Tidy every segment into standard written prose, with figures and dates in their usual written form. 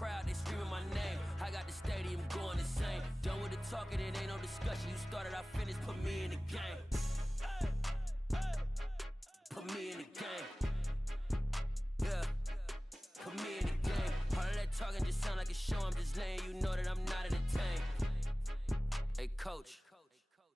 crowd, they screaming my name. I got the stadium going insane. Done with the talking, it ain't no discussion. You started, I finished, put me in the game. Put me in the game. Yeah, put me in the game. All of that talking just sound like a show. I'm just letting you know that I'm not entertained. Hey, coach,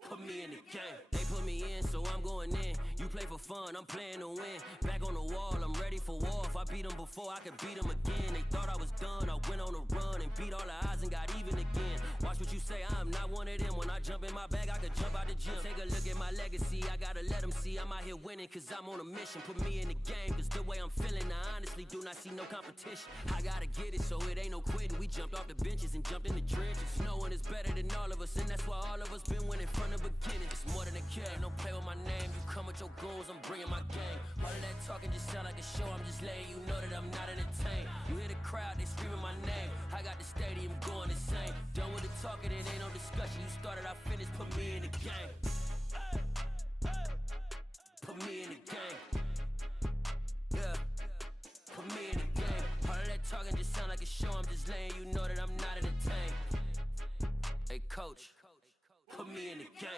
put me in the game. They put me in, so I'm going in. You play for fun, I'm playing to win. Back on the wall, I'm ready for war. If I beat them before, I could beat them again. They thought I was done, I went on a run and beat all the odds and got even again. Watch what you say, I'm not one of them. When I jump in my bag, I could jump out the gym. Take a look at my legacy, I gotta let them see I'm out here winning, cause I'm on a mission. Put me in the game, cause the way I'm feeling, I honestly do not see no competition. I gotta get it, so it ain't no quitting. We jumped off the benches and jumped in the trenches. No one is better than all of us, and that's why all of us been winning from the beginning. It's more than a game, don't play with my name. You come with your goons, I'm bringing my game. All of that talking just sound like a show. I'm just letting you know that I'm not entertained. You hear the crowd, they screaming my name. I got the stadium going insane. Done with the talking, it ain't no discussion. You started, I finished, put me in the game. Put me in the game. Yeah, put me in the game. All of that talking just sound like a show. I'm just letting you know that I'm not entertained. Hey, coach, put me in the game.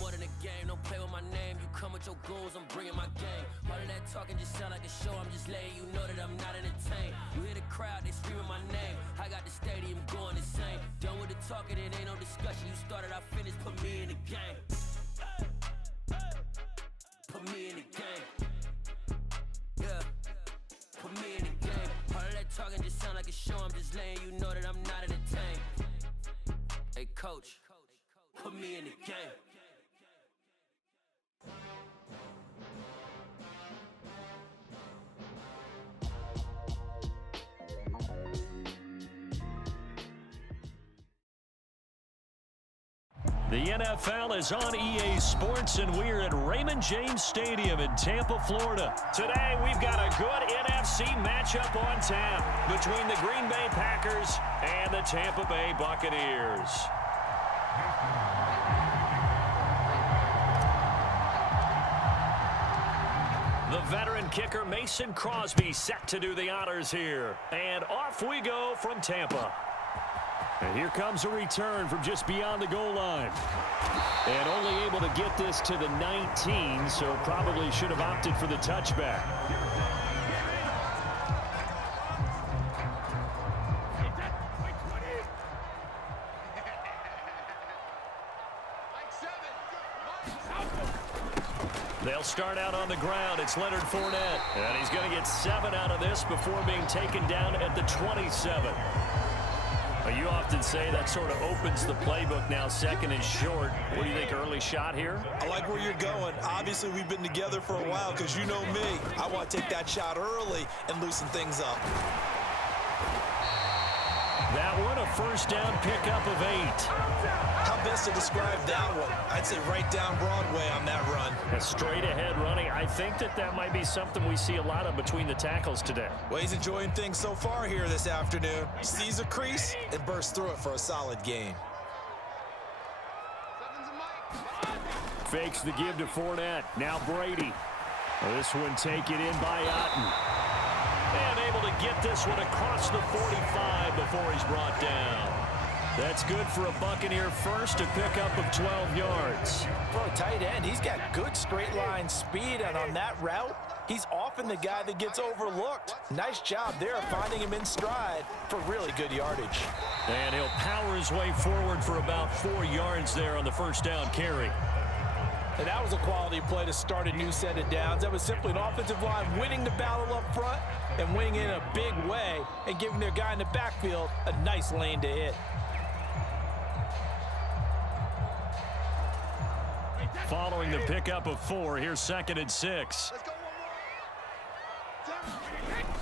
More than a game, don't play with my name. You come with your goons, I'm bringing my game. All of that talking just sound like a show. I'm just letting you know that I'm not entertained. You hear the crowd, they screaming my name. I got the stadium going insane. Done with the talking, it ain't no discussion. You started, I finished, put me in the game. Put me in the game. Yeah, put me in the game. All of that talking just sound like a show. I'm just letting you know that I'm not entertained. Hey, coach, put me in the game. The NFL is on EA Sports, and we're at Raymond James Stadium in Tampa, Florida. Today, we've got a good NFC matchup on tap between the Green Bay Packers and the Tampa Bay Buccaneers. The veteran kicker Mason Crosby set to do the honors here. And off we go from Tampa. And here comes a return from just beyond the goal line. And only able to get this to the 19, so probably should have opted for the touchback. They'll start out on the ground. It's Leonard Fournette. And he's going to get 7 out of this before being taken down at the 27. You often say that sort of opens the playbook now, second and short. What do you think, early shot here? I like where you're going. Obviously, we've been together for a while because you know me. I want to take that shot early and loosen things up. That one, a first down pickup of 8. How best to describe that one? I'd say right down Broadway on that run. A straight ahead running. I think that might be something we see a lot of between the tackles today. Well, he's enjoying things so far here this afternoon. Sees a crease and bursts through it for a solid gain. Fakes the give to Fournette. Now Brady. This one taken in by Otten. And able to get this one across the 45 before he's brought down. That's good for a Buccaneer first, a pickup of 12 yards. For a tight end, he's got good straight line speed, and on that route, he's often the guy that gets overlooked. Nice job there finding him in stride for really good yardage. And he'll power his way forward for about 4 yards there on the first down carry. And that was a quality play to start a new set of downs. That was simply an offensive line winning the battle up front and winning in a big way and giving their guy in the backfield a nice lane to hit. Following the pickup of 4, here's 2nd and 6.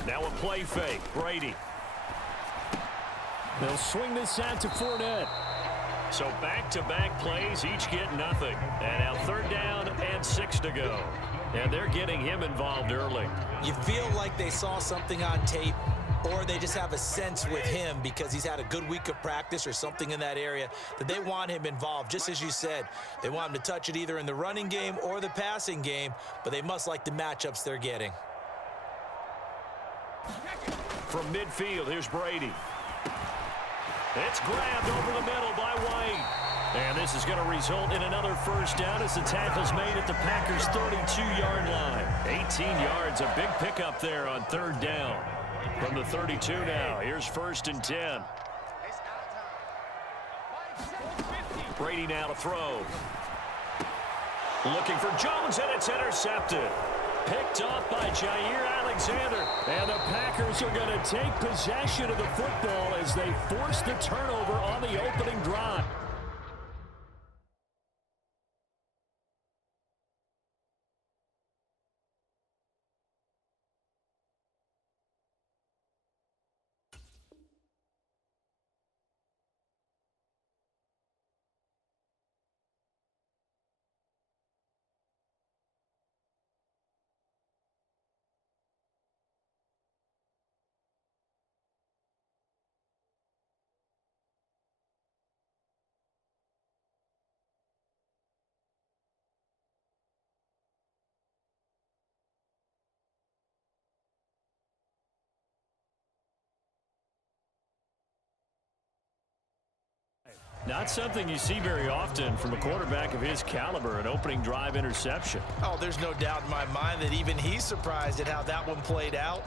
Now a play fake. Brady. They'll swing this out to Fournette. So back-to-back plays, each get nothing. And now 3rd down and 6 to go. And they're getting him involved early. You feel like they saw something on tape, or they just have a sense with him because he's had a good week of practice or something in that area that they want him involved. Just as you said, they want him to touch it either in the running game or the passing game, but they must like the matchups they're getting. From midfield, here's Brady. It's grabbed over the middle by White. And this is going to result in another 1st down as the tackle's made at the Packers' 32-yard line. 18 yards, a big pickup there on 3rd down. From the 32 now, here's 1st and 10. Brady now to throw. Looking for Jones, and it's intercepted. Picked off by Jair Alexander. And the Packers are going to take possession of the football as they force the turnover on the opening drive. Not something you see very often from a quarterback of his caliber, an opening drive interception. Oh, there's no doubt in my mind that even he's surprised at how that one played out.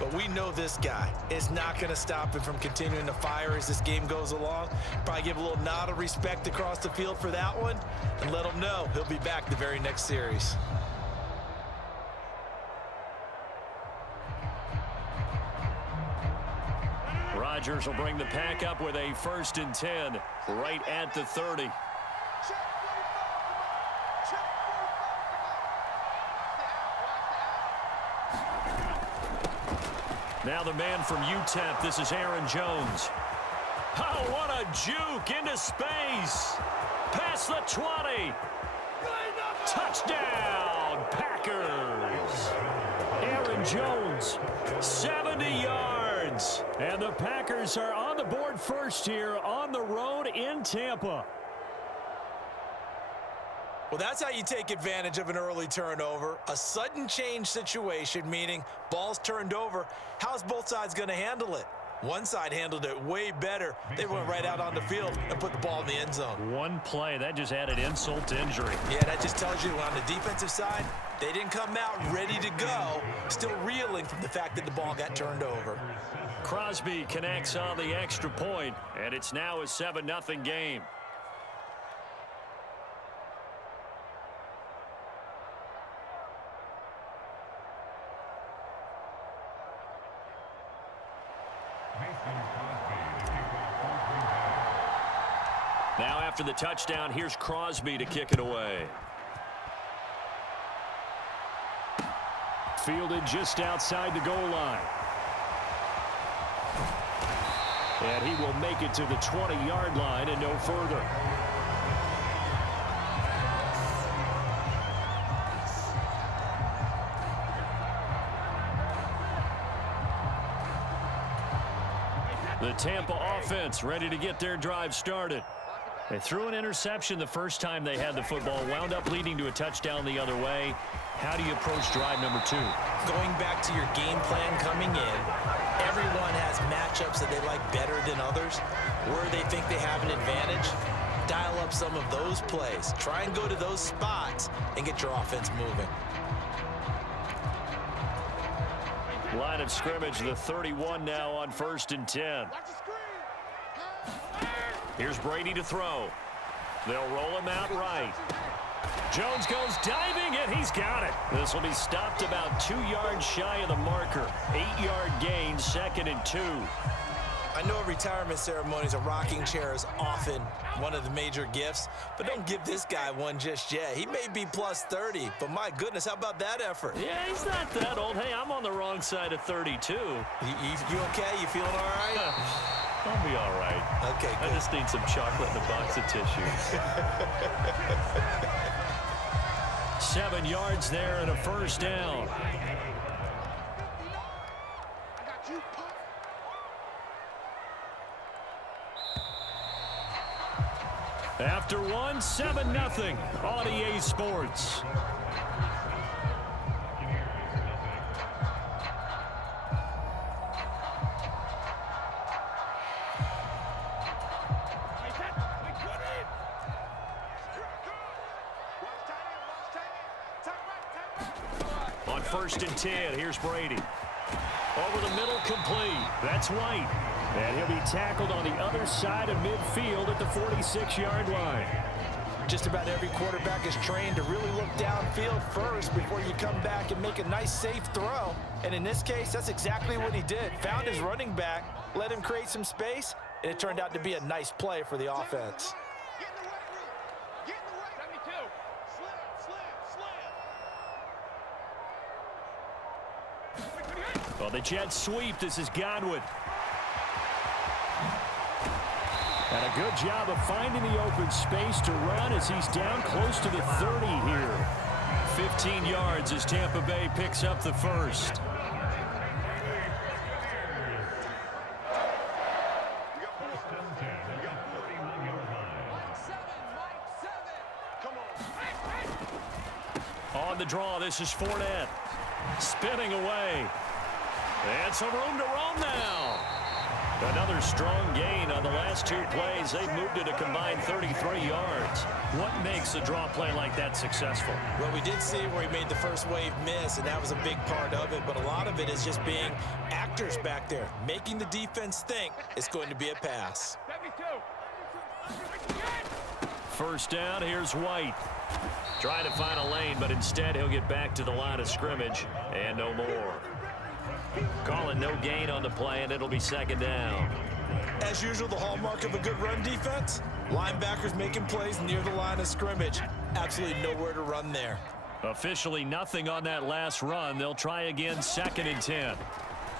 But we know this guy is not going to stop him from continuing to fire as this game goes along. Probably give a little nod of respect across the field for that one and let him know he'll be back the very next series. Rodgers will bring the pack up with a 1st and 10 right at the 30. Now the man from UTEP, this is Aaron Jones. Oh, what a juke into space. Past the 20. Touchdown, Packers. Aaron Jones, 70 yards. And the Packers are on the board first here on the road in Tampa. Well, that's how you take advantage of an early turnover. A sudden change situation, meaning ball's turned over. How's both sides going to handle it? One side handled it way better. They went right out on the field and put the ball in the end zone. One play, that just added insult to injury. Yeah, that just tells you on the defensive side, they didn't come out ready to go, still reeling from the fact that the ball got turned over. Crosby connects on the extra point, and it's now a 7-0 game. Now after the touchdown, here's Crosby to kick it away. Fielded just outside the goal line. And he will make it to the 20-yard line and no further. The Tampa offense ready to get their drive started. They threw an interception the first time they had the football, wound up leading to a touchdown the other way. How do you approach drive number 2? Going back to your game plan coming in, everyone has matchups that they like better than others, where they think they have an advantage. Dial up some of those plays. Try and go to those spots and get your offense moving. Line of scrimmage, the 31 now on 1st and 10. Here's Brady to throw. They'll roll him out right. Jones goes diving, and he's got it. This will be stopped about 2 yards shy of the marker. 8-yard gain, 2nd and 2. I know at retirement ceremonies, a rocking chair is often one of the major gifts, but don't give this guy one just yet. He may be plus 30, but my goodness, how about that effort? Yeah, he's not that old. Hey, I'm on the wrong side of 32. You okay? You feeling all right? I'll be all right. Okay, I good. just need some chocolate and a box of tissues. 7 yards there and a first down. After one, 7-0 on EA Sports. On 1st and 10, here's Brady. Over the middle, complete. That's White. And he'll be tackled on the other side of midfield at the 46-yard line. Just about every quarterback is trained to really look downfield first before you come back and make a nice, safe throw. And in this case, that's exactly what he did. Found his running back, let him create some space, and it turned out to be a nice play for the offense. Well, the Jets sweep. This is Godwin. And a good job of finding the open space to run as he's down close to the 30 here. 15 yards as Tampa Bay picks up the first. On the draw, this is Fournette. Spinning away. And some room to roam now. Another strong gain on the last 2 plays. They've moved it a combined 33 yards. What makes a draw play like that successful? Well, we did see where he made the first wave miss, and that was a big part of it. But a lot of it is just being actors back there, making the defense think it's going to be a pass. First down, here's White. Trying to find a lane, but instead he'll get back to the line of scrimmage, and no more. Calling no gain on the play, and it'll be 2nd down. As usual, the hallmark of a good run defense, linebackers making plays near the line of scrimmage. Absolutely nowhere to run there. Officially nothing on that last run. They'll try again, 2nd and 10.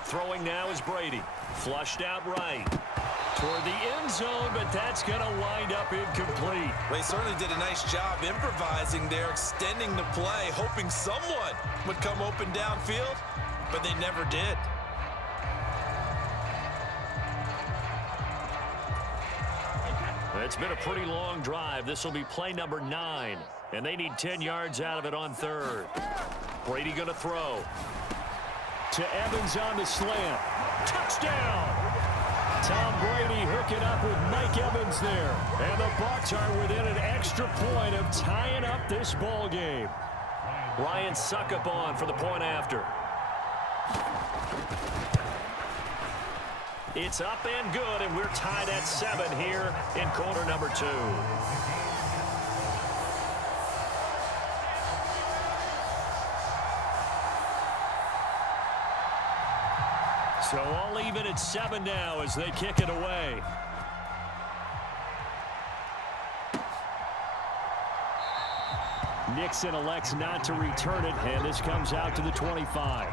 Throwing now is Brady. Flushed out right. Toward the end zone, but that's going to wind up incomplete. They certainly did a nice job improvising there, extending the play, hoping someone would come open downfield, but they never did. It's been a pretty long drive. This will be play number 9, and they need 10 yards out of it on 3rd. Brady going to throw. To Evans on the slant. Touchdown! Tom Brady hooking up with Mike Evans there. And the Bucs are within an extra point of tying up this ball game. Ryan Succop on for the point after. It's up and good, and we're tied at 7 here in quarter number 2. So all even at 7 now as they kick it away. Nixon elects not to return it, and this comes out to the 25.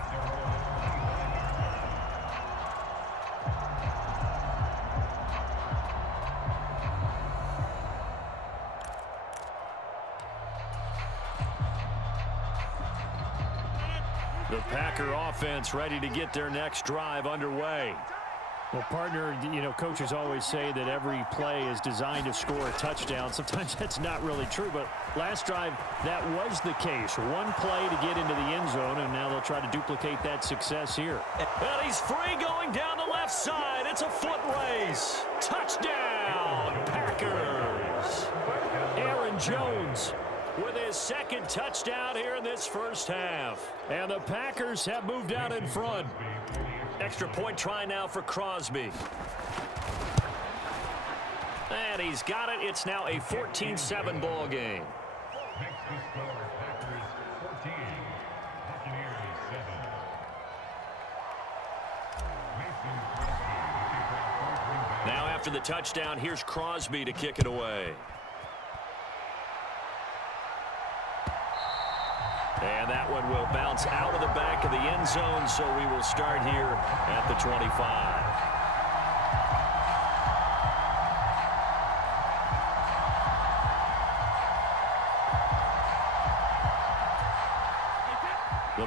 The Packer offense ready to get their next drive underway. Well, partner, you know, coaches always say that every play is designed to score a touchdown. Sometimes that's not really true, but last drive, that was the case. One play to get into the end zone, and now they'll try to duplicate that success here. And he's free going down the left side. It's a foot race. Touchdown, Packers. Aaron Jones with his 2nd touchdown here in this first half. And the Packers have moved out in front. Extra point try now for Crosby. And he's got it. It's now a 14-7 ball game. Now after the touchdown, here's Crosby to kick it away. And that one will bounce out of the back of the end zone, so we will start here at the 25.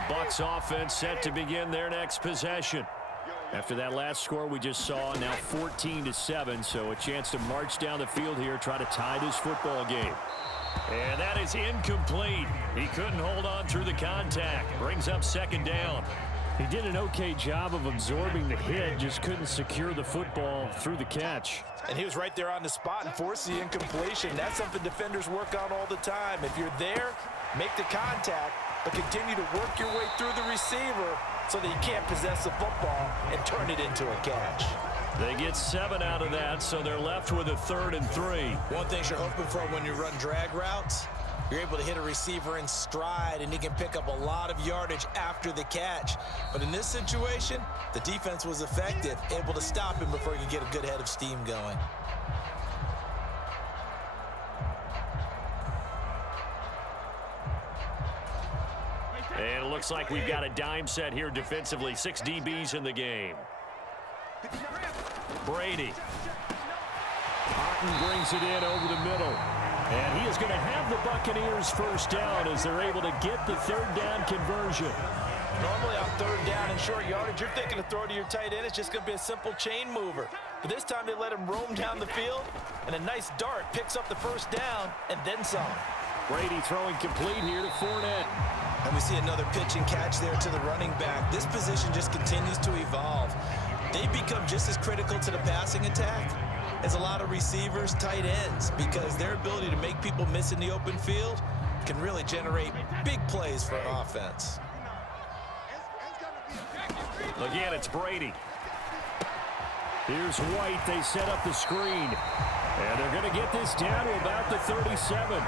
Bucs offense set to begin their next possession. After that last score we just saw, now 14-7, so a chance to march down the field here, try to tie this football game. And that is incomplete. He couldn't hold on through the contact. Brings up second down. He did an okay job of absorbing the hit, just couldn't secure the football through the catch. And he was right there on the spot and forced the incompletion. That's something defenders work on all the time. If you're there, make the contact, but continue to work your way through the receiver so that you can't possess the football and turn it into a catch. They get 7 out of that, so they're left with a 3rd and 3. One thing you're hoping for when you run drag routes, you're able to hit a receiver in stride, and he can pick up a lot of yardage after the catch. But in this situation, the defense was effective, able to stop him before he could get a good head of steam going. And it looks like we've got a dime set here defensively. 6 DBs in the game. Brady. Otten brings it in over the middle. And he is going to have the Buccaneers first down as they're able to get the 3rd down conversion. Normally on 3rd down and short yardage, you're thinking to throw to your tight end. It's just going to be a simple chain mover. But this time they let him roam down the field, and a nice dart picks up the first down and then some. Brady throwing complete here to Fournette. And we see another pitch and catch there to the running back. This position just continues to evolve. They become just as critical to the passing attack as a lot of receivers, tight ends, because their ability to make people miss in the open field can really generate big plays for an offense. Again, it's Brady. Here's White. They set up the screen. And they're going to get this down to about the 37.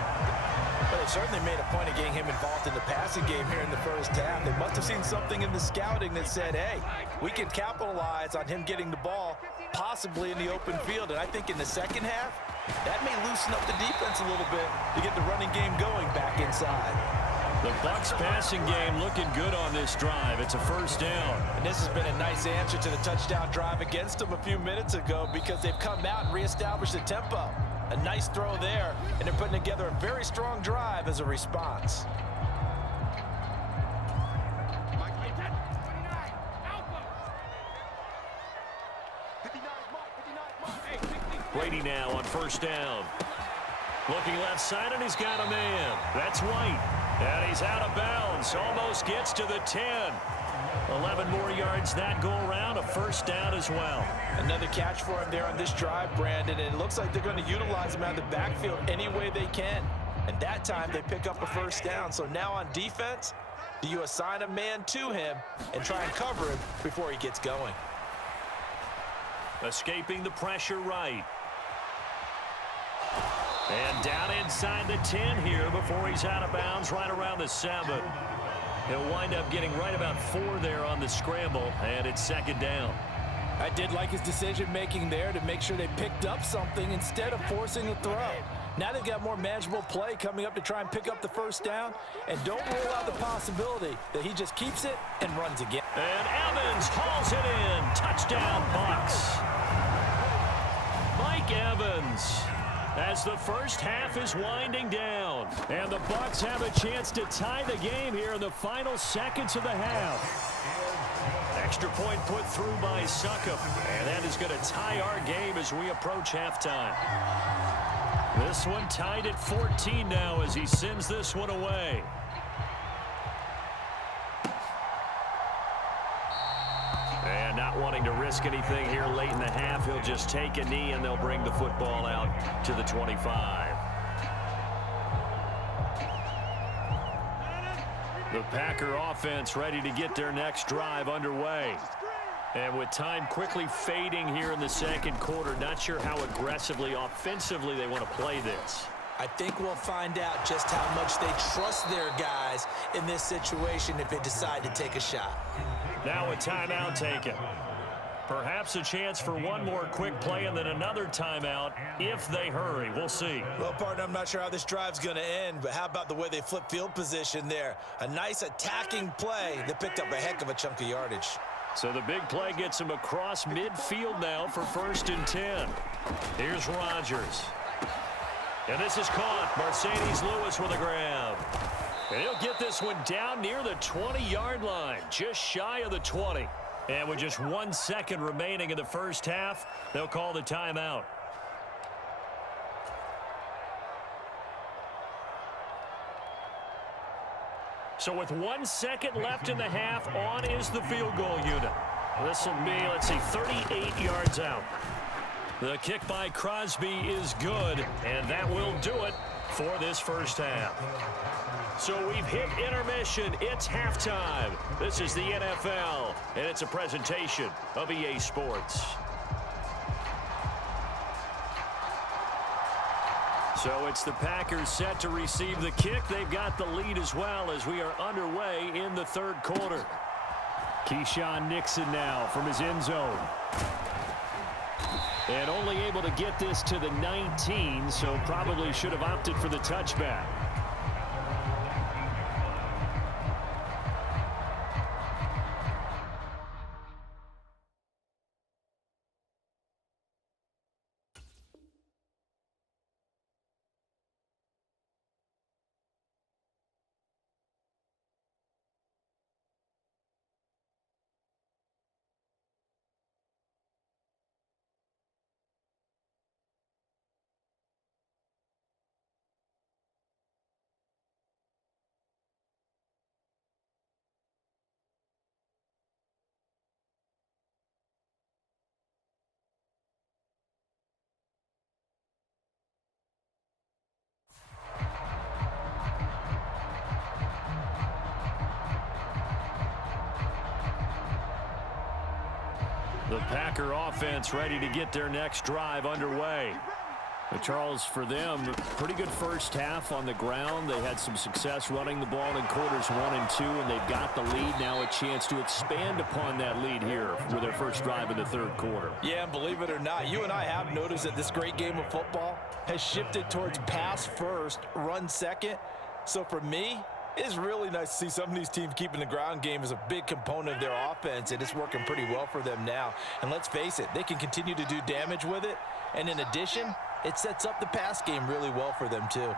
But they certainly made a point of getting him involved in the passing game here in the first half. They must have seen something in the scouting that said, hey, we can capitalize on him getting the ball possibly in the open field. And I think in the second half, that may loosen up the defense a little bit to get the running game going back inside. The Bucs passing game looking good on this drive. It's a first down. And this has been a nice answer to the touchdown drive against them a few minutes ago because they've come out and reestablished the tempo. A nice throw there, and they're putting together a very strong drive as a response. Brady now on first down. Looking left side, and he's got a man. That's White. And he's out of bounds. Almost gets to the 10. 11 more yards that go around. A first down as well. Another catch for him there on this drive, Brandon. And it looks like they're going to utilize him out of the backfield any way they can. And that time they pick up a first down. So now on defense, do you assign a man to him and try and cover him before he gets going? Escaping the pressure right. And down inside the 10 here before he's out of bounds right around the 7. He'll wind up getting right about 4 there on the scramble, and it's second down. I did like his decision-making there to make sure they picked up something instead of forcing the throw. Now they've got more manageable play coming up to try and pick up the first down, and don't rule out the possibility that he just keeps it and runs again. And Evans hauls it in. Touchdown, Bucs. Mike Evans, as the first half is winding down. And the Bucs have a chance to tie the game here in the final seconds of the half. Extra point put through by Succop. And that is going to tie our game as we approach halftime. This one tied at 14 now as he sends this one away. And not wanting to risk anything here late in the half, he'll just take a knee and they'll bring the football out to the 25. The Packer offense ready to get their next drive underway. And with time quickly fading here in the second quarter, not sure how aggressively, offensively they want to play this. I think we'll find out just how much they trust their guys in this situation if they decide to take a shot. Now a timeout taken. Perhaps a chance for one more quick play and then another timeout if they hurry. We'll see. Well, partner, I'm not sure how this drive's going to end, but how about the way they flip field position there? A nice attacking play that picked up a heck of a chunk of yardage. So the big play gets him across midfield now for 1st and 10. Here's Rodgers. And this is caught. Mercedes Lewis with a grab. And he'll get this one down near the 20-yard line, just shy of the 20. And with just 1 second remaining in the first half, they'll call the timeout. So with 1 second left in the half, on is the field goal unit. This will be, let's see, 38 yards out. The kick by Crosby is good, and that will do it for this first half. So we've hit intermission. It's halftime. This is the NFL, and it's a presentation of EA Sports. So it's the Packers set to receive the kick. They've got the lead as well as we are underway in the third quarter. Keyshawn Nixon now from his end zone. And only able to get this to the 19, so probably should have opted for the touchback. The Packer offense ready to get their next drive underway. But Charles, for them, pretty good first half on the ground. They had some success running the ball in quarters 1 and 2, and they've got the lead. Now a chance to expand upon that lead here with their first drive in the third quarter. Yeah, and believe it or not, you and I have noticed that this great game of football has shifted towards pass first, run second. So for me, it's really nice to see some of these teams keeping the ground game as a big component of their offense, and it's working pretty well for them now. And let's face it, they can continue to do damage with it. And in addition, it sets up the pass game really well for them too.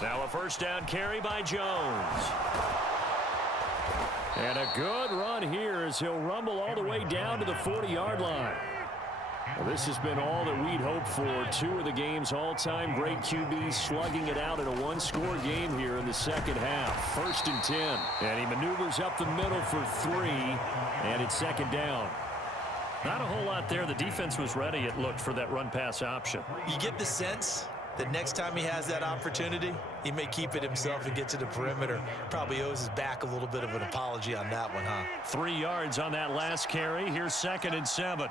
Now a first down carry by Jones. And a good run here as he'll rumble all the way down to the 40-yard line. Well, this has been all that we'd hoped for. 2 of the game's all-time great QBs slugging it out in a one-score game here in the second half. 1st and 10. And he maneuvers up the middle for 3, and it's second down. Not a whole lot there. The defense was ready, it looked, for that run-pass option. You get the sense that next time he has that opportunity, he may keep it himself and get to the perimeter. Probably owes his back a little bit of an apology on that one, huh? 3 yards on that last carry. Here's 2nd and 7.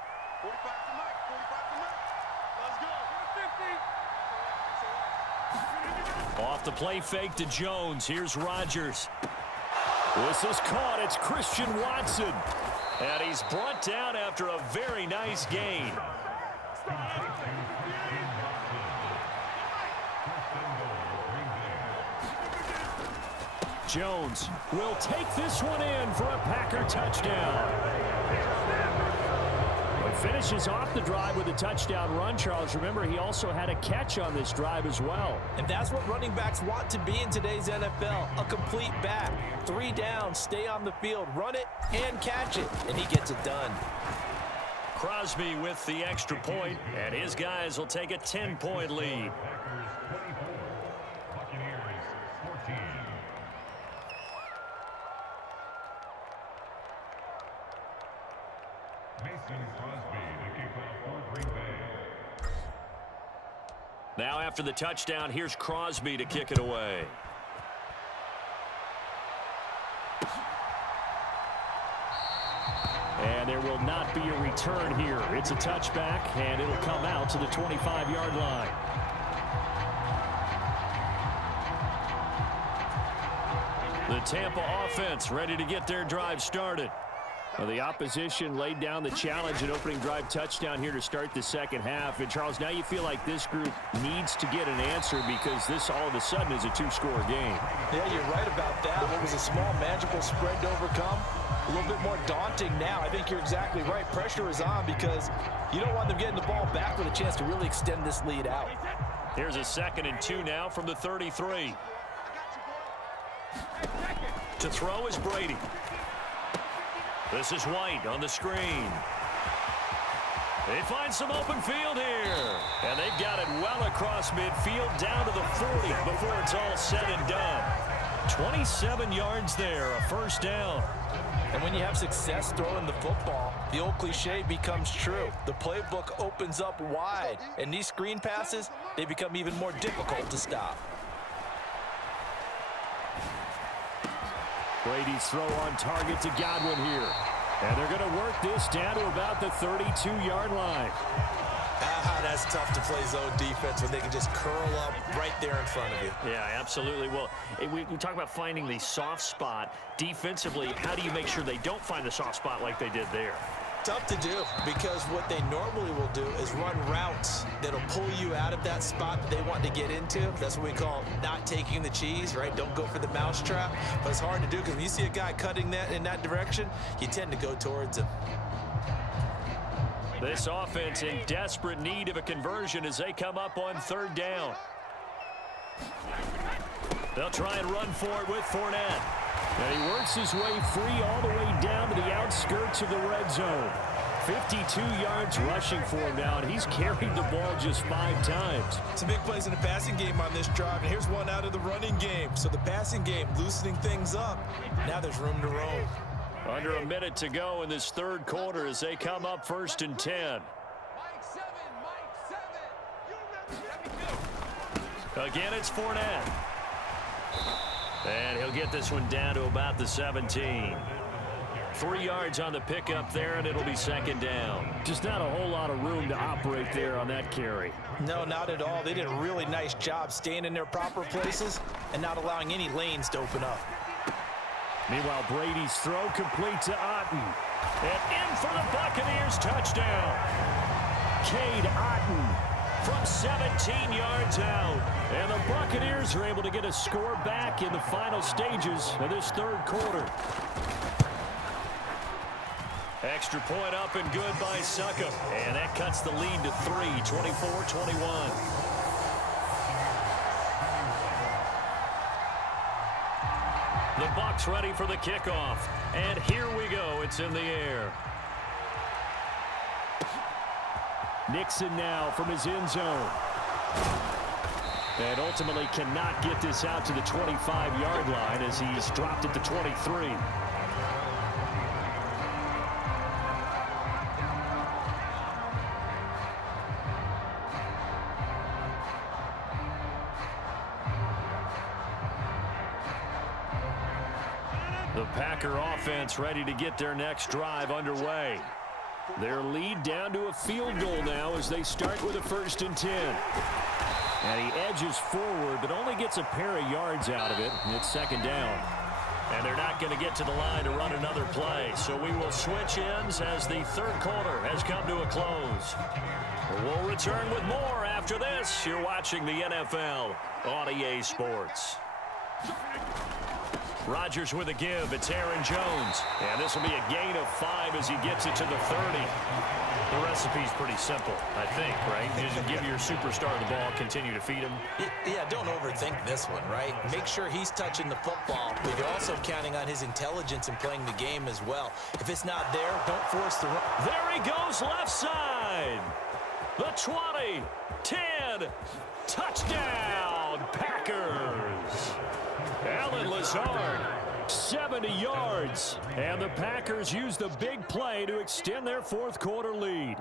Off the play fake to Jones. Here's Rodgers. This is caught. It's Christian Watson. And he's brought down after a very nice gain. Jones will take this one in for a Packer touchdown. Finishes off the drive with a touchdown run, Charles. Remember, he also had a catch on this drive as well. And that's what running backs want to be in today's NFL, a complete back. 3 down, stay on the field, run it, and catch it, and he gets it done. Crosby with the extra point, and his guys will take a 10-point lead. Now after the touchdown, here's Crosby to kick it away. And there will not be a return here. It's a touchback, and it'll come out to the 25-yard line. The Tampa offense ready to get their drive started. Well, the opposition laid down the challenge and opening drive touchdown here to start the second half. And, Charles, now you feel like this group needs to get an answer because this all of a sudden is a 2-score game. Yeah, you're right about that. What was a small, manageable spread to overcome? A little bit more daunting now. I think you're exactly right. Pressure is on because you don't want them getting the ball back with a chance to really extend this lead out. Here's a 2nd and 2 now from the 33. To throw is Brady. This is White on the screen. They find some open field here. And they've got it well across midfield down to the 40 before it's all said and done. 27 yards there, a first down. And when you have success throwing the football, the old cliche becomes true. The playbook opens up wide, and these screen passes, they become even more difficult to stop. Brady's throw on target to Godwin here. And they're going to work this down to about the 32-yard line. That's tough to play zone defense when they can just curl up right there in front of you. Yeah, absolutely. Well, we talk about finding the soft spot. Defensively, how do you make sure they don't find the soft spot like they did there? Tough to do, because what they normally will do is run routes that'll pull you out of that spot that they want to get into. That's what we call not taking the cheese, right? Don't go for the mousetrap. But it's hard to do because when you see a guy cutting that in that direction, you tend to go towards him. This offense in desperate need of a conversion as they come up on 3rd down. They'll try and run for it with Fournette. And he works his way free all the way down to the outskirts of the red zone. 52 yards rushing for him now, and he's carried the ball just 5 times. Some big plays in the passing game on this drive, and here's one out of the running game. So the passing game loosening things up. Now there's room to roam. Under a minute to go in this 3rd quarter as they come up 1st and 10. Again, it's Fournette. And he'll get this one down to about the 17. 3 yards on the pickup there, and it'll be 2nd down. Just not a whole lot of room to operate there on that carry. No, not at all. They did a really nice job staying in their proper places and not allowing any lanes to open up. Meanwhile, Brady's throw complete to Otten. And in for the Buccaneers touchdown. Cade Otten from 17 yards out. And the Buccaneers are able to get a score back in the final stages of this 3rd quarter. Extra point up and good by Succop. And that cuts the lead to 3, 24-21. The Bucs ready for the kickoff. And here we go. It's in the air. Nixon now from his end zone. And ultimately cannot get this out to the 25-yard line as he's dropped it to 23. The Packer offense ready to get their next drive underway. Their lead down to a field goal now as they start with a 1st and 10. And he edges forward, but only gets a pair of yards out of it, and it's 2nd down. And they're not going to get to the line to run another play, so we will switch ends as the 3rd quarter has come to a close. We'll return with more after this. You're watching the NFL on EA Sports. Rodgers with a give. It's Aaron Jones. And this will be a gain of 5 as he gets it to the 30. The recipe's pretty simple, I think, right? You just give your superstar the ball, continue to feed him. Yeah, don't overthink this one, right? Make sure he's touching the football, but you're also counting on his intelligence in playing the game as well. If it's not there, don't force the run. There he goes, left side. The 20, 10, touchdown, Packers. Allen Lazard, 70 yards. And the Packers use the big play to extend their 4th quarter lead.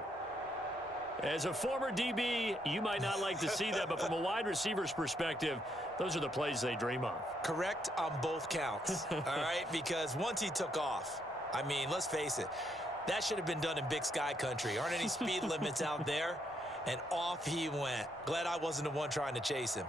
As a former DB, you might not like to see that, but from a wide receiver's perspective, those are the plays they dream of. Correct on both counts, all right? Because once he took off, I mean, let's face it, that should have been done in Big Sky country. Aren't any speed limits out there? And off he went. Glad I wasn't the one trying to chase him.